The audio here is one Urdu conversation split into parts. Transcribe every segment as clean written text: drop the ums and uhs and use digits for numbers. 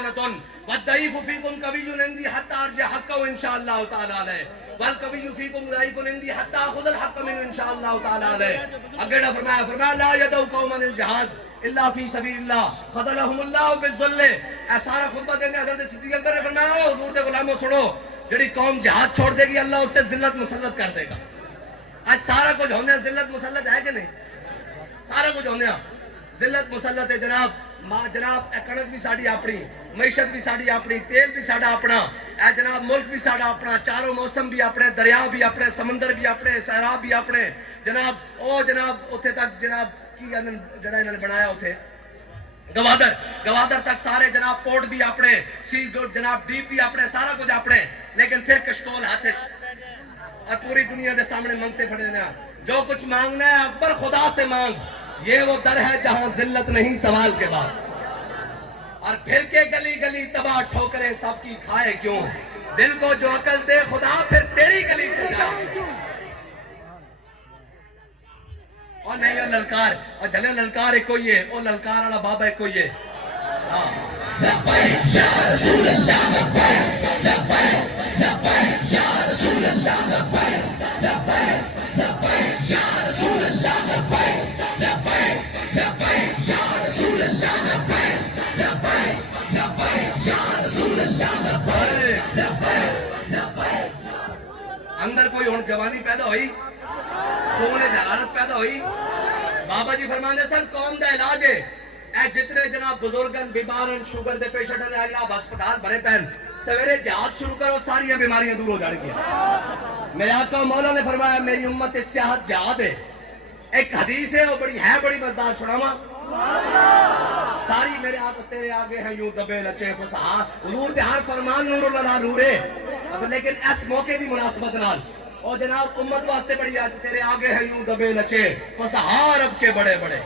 امانۃ والضعیف فیکم قوی عندی حتی ارجع حقہ ان شاء اللہ تعالی علیہ والقوی فیکم ضعیف عندی حتی اخذ الحق منہ ان شاء اللہ تعالی علیہ. اگے فرمایا لا یدعو قوما الجہاد الا فی سبیل اللہ خذلهم اللہ بالذل. اے سارا خطبہ دینے حضرت صدیق اکبر نے فرمایا حضور دے غلاموں سنو جڑی قوم جہاد چھوڑ دے گی اللہ اس تے ذلت مسلط کر دے گا. آج سارا کچھ ہونے ذلت مسلط ہے کہ نہیں؟ سارا کچھ ہونے ذلت مسلط ہے جناب. جناب کنک بھی ساڑی اپنی, معیشت بھی ساڑی اپنی, تیل بھی ساڑا اپنا, اے جناب ملک بھی ساڑا اپنا, چاروں موسم بھی اپنے, دریا بھی اپنے, سمندر بھی اپنے, صحرا بھی اپنے جناب. او جناب اتھے تک جناب کی جڑا انہوں نے بنایا اتھے گوادر تک سارے جناب پورٹ بھی اپنے, سی جناب ڈیپ بھی اپنے, سارا کچھ اپنے. لیکن پھر کشکول ہاتھ اور پوری دنیا کے سامنے مانگتے پھڑے نا. جو کچھ مانگنا ہے اکبر خدا سے مانگ, یہ وہ در ہے جہاں ذلت نہیں سوال کے بعد. اور پھر کے گلی گلی تباہ ٹھوکریں سب کی کھائے کیوں, دل کو جو عقل دے خدا پھر تیری گلی سے جائے. اور نہیں وہ للکار, اور چلے للکار ایک کوئی ہے, وہ للکار والا بابا ایک کوئی ہے. لبیک یا رسول اللہ لبیک لبیک لبیک یا رسول اللہ لبیک لبیک لبیک یا رسول اللہ لبیک لبیک لبیک یا رسول اللہ لبیک لبیک لبیک یا رسول اللہ لبیک لبیک لبیک. اندر کوئی ہن جوانی پیدا ہوئی, خون حرارت پیدا ہوئی. بابا جی فرماندے سن قوم دا علاج ہے اے جتنے جناب بزرگن بیمارن شوگر دے پیشنٹ نے اللہ ہسپتال بھرے پہن سویرے جہاد شروع کرو ساری بیماریاں دور ہو جان گیا. میرے آقا مولا نے فرمایا میری امت اس سیاحت جہاد ہے. ایک حدیث ہے وہ بڑی مزدار سناواں. ساری میرے آقا تیرے آگے ہیں یوں دبے لچے فسحا, حضور دے ہر فرمان نور اللہ نور ہے. لیکن اس موقع دی مناسبت نال اور جناب امت واسطے بڑی آج تیرے آگے ہیں یوں دبے لچے فسحا رب کے بڑے بڑے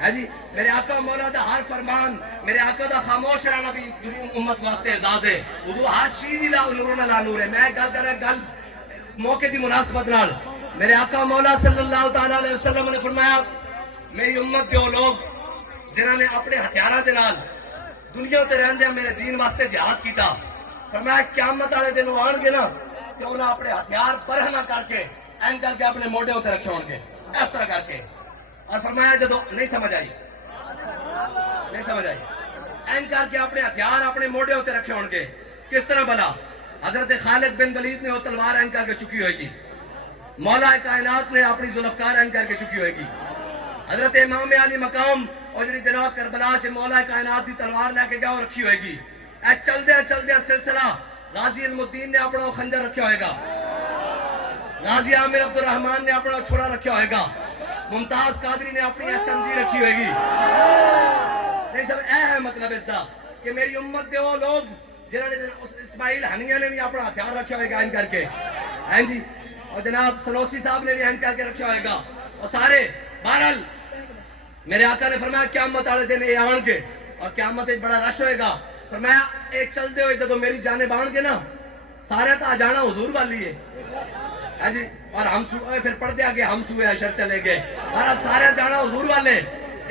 ہے جی. میرے آقا مولا دا ہر فرمان, میرے آقا دا خاموش رہنا بھی دنیا امت واسطے اعزاز ہے. حضور ہر چیز ہی نور لا نور ہے. میں گل کر رہا گل موقع دی مناسبت نال. میرے آقا مولا صلی اللہ تعالی علیہ وسلم نے فرمایا میری امت کے وہ لوگ جنہوں نے اپنے ہتھیاراں دے نال دنیا تے رہندے میرے دین واسطے جہاد کیتا, فرمایا قیامت والے دن آن گے نا کہ انہاں اپنے ہتھیار برہنا کر کے این کر کے اپنے موڈے تے رکھے ہون گے اس طرح کر کے. اور فرمایا جدو نہیں سمجھ آئی این کر کے اپنے ہتھیار اپنے موڈے تے رکھے ہون گے. کس طرح بلا حضرت خالد بن ولید نے وہ تلوار این کر کے چکی ہوئے گی, مولا کائنات نے اپنی ذوالفقار این کر کے چکی ہوئے گی, حضرت امام علی مقام اور جڑی جناب کربلا سے مولا کائنات دی تلوار لے کے گیا اور رکھی ہوئے گی. اے چلدے سلسلہ غازی علم الدین نے اپنا خنجر رکھا ہوئے گا, غازی عامر عبد الرحمن نے اپنا چھڑا رکھا ہوئے گا, ممتاز قادری نے اپنی SMG رکھی ہوئے گی. نہیں سب اے ہے مطلب اس دا کہ میری امت دے وہ لوگ جنہوں نے اسماعیل ہنیہ نے بھی اپنا ہتھیار رکھا ہوئے گا این کر کے ہیں جی, اور جناب سنوسی صاحب نے بھی این کر کے رکھا ہوئے گا, اور سارے بہرحال میرے آقا نے فرمایا قیامت والے دن یہ آن کے اور قیامت ایک بڑا رش ہوئے گا. فرمایا ایک چلتے ہوئے جدو میری جانب آن کے نا سارے تو آ جانا حضور والی ہے جی, اور ہم پھر پڑھ دیا کہ ہم سوئے اشر چلے گئے, اور سارے جانا حضور والے.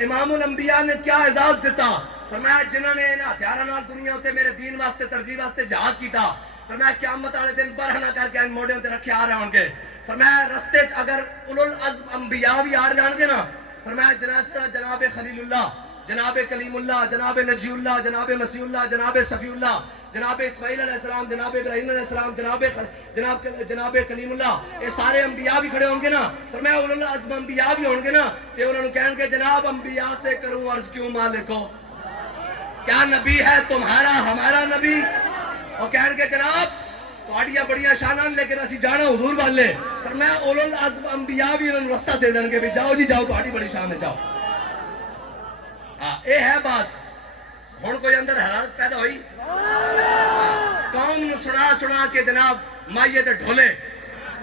امام الانبیاء نے کیا اعزاز دیتا, فرمایا جنہوں نے ہتھیاروں نال دنیا تے میرے دین واسطے ترجیح واسطے جہاد کیتا, فرمایا قیامت والے دن برہنا کر کے موڈے تے رکھے آ رہے ہوں گے. فرمایا رستے اگر اولو العزم انبیاء بھی آ جان گے نا, فرمایا جناب طرح جناب خلیل اللہ, جناب کلیم اللہ, جناب نجی اللہ, جناب مسیح اللہ, جناب صفی اللہ, جناب اسماعیل علیہ السلام, جناب ابراہیم علیہ السلام, جناب کلیم اللہ, یہ سارے انبیاء بھی کھڑے ہوں گے نا. فرمایا اولو العزم انبیاء بھی ہوں گے نا, تے انہوں نے کہیں گے جناب انبیاء سے کروں عرض کیوں مالکو, کیا نبی ہے تمہارا ہمارا نبی, اور کہیں گے جناب تھوڑیاں بڑیاں شانان لیکن اسی جانا حضور والے. فرمایا اولو العزم انبیاء بھی انہوں نے رستہ دے دیں گے بھی جاؤ جی جاؤ تھوڑی بڑی شان ہے جاؤ. اے ہے بات. ہن کوئی اندر حرارت پیدا ہوئی, قوم نو سنا کے جناب مائیے تے ڈھولے,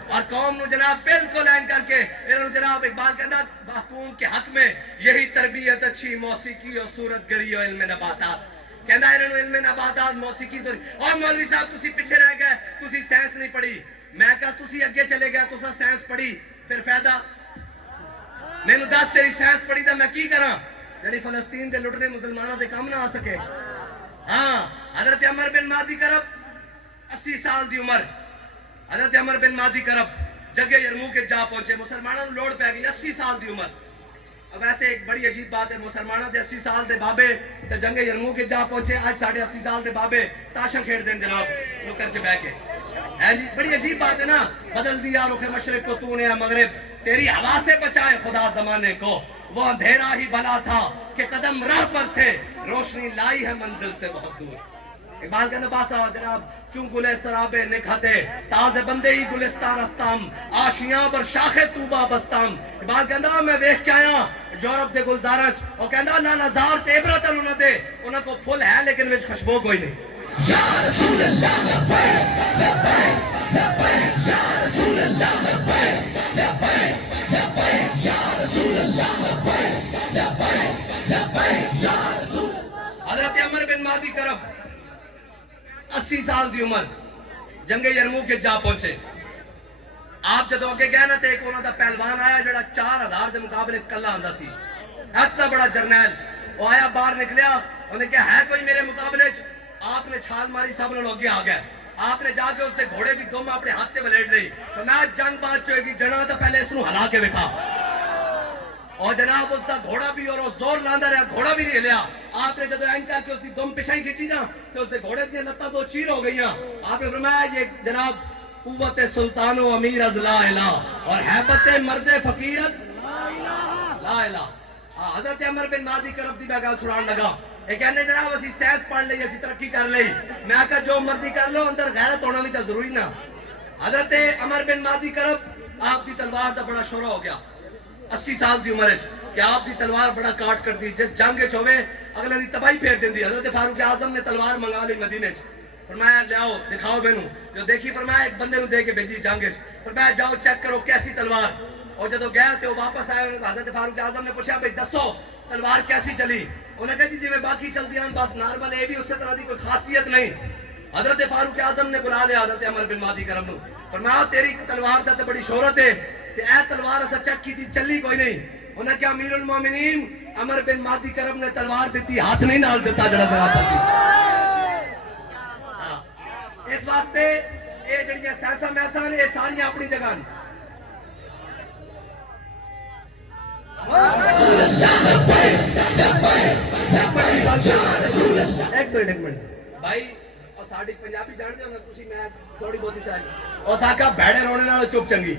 اور قوم نو جناب بالکل این کر کے انہوں جناب اقبال کہنا محکوم کے حق میں یہی تربیت اچھی موسیقی اور صورت گری اور علم نباتات. کہنا انہوں علم نباتات موسیقی سوری, اور مولوی صاحب تسی پیچھے رہ گئے, تسی سائنس نہیں پڑھی. میں کہا تسی اگے چلے گئے, تسا سائنس پڑھی, پھر فائدہ مینوں دس تیری سائنس پڑھی تو میں کی کراں, جڑی فلسطین دے لٹنے مسلمانوں دے کام نہ آ سکے. ہاں حضرت عمر بن مہدی کرب 80 سال دی عمر حضرت عمر بن مہدی کرب جگہ یرموک کے جا پہنچے مسلمانوں نے لوڑ پہ گئی 80 سال دی عمر اب ایسے ایک بڑی عجیب بات ہے مسلمانوں دے 80 سال دے بابے تے جنگ یرموک کے جا پہنچے آج 80 سال دے بابے تاشا کھیڑ دیں جناب نکر چ بہ کے جی بڑی عجیب بات ہے نا بدل دیا رخ مشرق کو تو نے مغرب تیری ہوا سے بچائے خدا زمانے کو وہ اندھیرا ہی بھلا تھا کہ قدم راہ پر تھے روشنی لائی ہے منزل سے بہت دور اقبال کا نباسا جناب چون گلے سرابے نکھتے تازے بندے ہی گلستان رستام آشیاں پر شاخ توبہ بستام اقبال کہندا میں ویکھ کے آیا یورپ دے گلزارچ اور کہندا نہ نظار تے عبرت انہاں دے انہاں کو پھل ہے لیکن وچ خوشبو کوئی نہیں یا رسول اللہ لبیک لبیک لبیک یا رسول اللہ لبیک لبیک لبیک یا رسول اللہ لبیک لبیک لبیک یا رسول حضرت عمر بن مہدی کرب 80 سال دی عمر جنگ یرموک کے جا پہنچے آپ جدو اگے گئے نا تے ایک انہاں دا پہلوان آیا جڑا 4000 دے مقابلے کلا آندا سی اتنا بڑا جرنیل وہ آیا باہر نکلیا انہیں کہا ہے کوئی میرے مقابلے آپ نے چھال ماری سب نے لوگ آ گئے آپ نے جا کے اس دے گھوڑے دی دم اپنے ہاتھ تے ولیٹ لئی تو میں جنگ بات چوئے گی جنا تو پہلے اس نو ہلا کے وکھا اور جناب اس دا گھوڑا بھی اور زور لاندا رہا گھوڑا بھی نہیں ہلیا آپ نے جدو این کر کے اس دی دم پچھائی کھینچی نا تو اس دے گھوڑے دی لتاں دو چیر ہو گئیاں آپ نے فرمایا یہ جناب قوت سلطان و امیر از لا الہ اور حیبت مرد فقیر از لا الہ حضرت عمر بن مہدی کرب دی میں گل سنان لگا یہ کہنے جناب اسی سائنس پڑھ لئی اسی ترقی کر لئی میں کہا جو مرضی کر لو اندر غیرت ہونا بھی تو ضروری نا حضرت عمر بن مہدی کرب آپ دی تلوار دا بڑا شورا ہو گیا 80 سال دی عمر کہ آپ دی تلوار بڑا کاٹ کر دی جس جنگ چوے اگلے دی تباہی پھیر دیں دی حضرت فاروق اعظم نے تلوار منگا لی مدینے فرمایا لیاؤ دکھاؤ بینو جو دیکھی فرمایا ایک بندے نو دے کے بھیجی جنگ فرمایا جاؤ چیک کرو کیسی تلوار اور جدو گیا تو واپس آئے حضرت فاروق اعظم نے پوچھا بھئی دسو تلوار کیسی چلی انہیں کہا جی میں باقی چل دیا بس نارمل ہے بھی اس سے طرح دی کوئی خاصیت نہیں حضرت فاروق اعظم نے بلا لیا حضرت عمر بن مہدی کرب نو فرمایا تیری تلوار تے بڑی شہرت ہے تے اے تلوار اسا چیک کی تھی چلی کوئی نہیں انہیں کہا امیر المومنین عمر بن مہدی کرب نے تلوار دیتی ہاتھ نہیں نال دیتا جڑا تلوار چلتی اس واسطے اے جڑیاں سیاسا میسا نے یہ ساری اپنی جگہ ایک منٹ بھائی اور ساڑی پنجابی جان دے تسی میں تھوڑی بہت ہی ساری اور ساکا بھڑے رونے نال چپ چنگی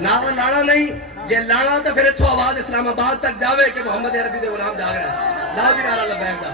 ناوا لانا نہیں جے لانا تو پھر اتھوں آواز اسلام آباد تک جاوے کہ محمد عربی دے غلام جاگ رہے ہیں لا بھی نعرہ لبیک دا